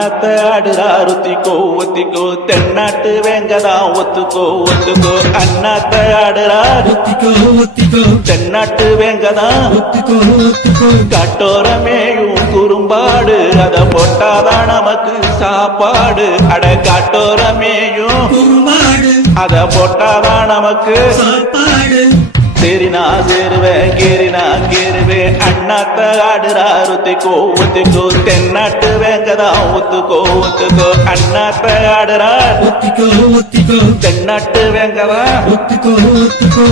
அண்ணாத்த ஆடுறா ஒத்திக்கோ ஒத்திக்கோ தென்னாட்டு வேங்கதா ஒத்துக்கோ ஒத்துக்கோ அண்ணாத்த ஆடுறா ஒத்திக்கோ ஒத்திக்கோ தென்னாட்டு வேங்கதா ஒத்திக்கோ ஒத்திக்கோ காட்டோரமேயும் குறும்பாடு அத போட்டாதான் நமக்கு சாப்பாடு அட காட்டோரமேயும் குறும்பாடு அத போட்டாதான் நமக்கு சாப்பாடு சரினா சேருவேன் கேரினா கேருவேன் அண்ணாத்த ஆடுறா ஒத்திக்கோ ஒத்திக்கோ தென்னாட்டு வேங்கதா ஒத்துக்கோ ஒத்துக்கோ அண்ணாத்த ஆடுறா ஒத்திக்கோ ஒத்திக்கோ தென்னாட்டு வேங்கதா ஒத்திக்கோ ஒத்திக்கோ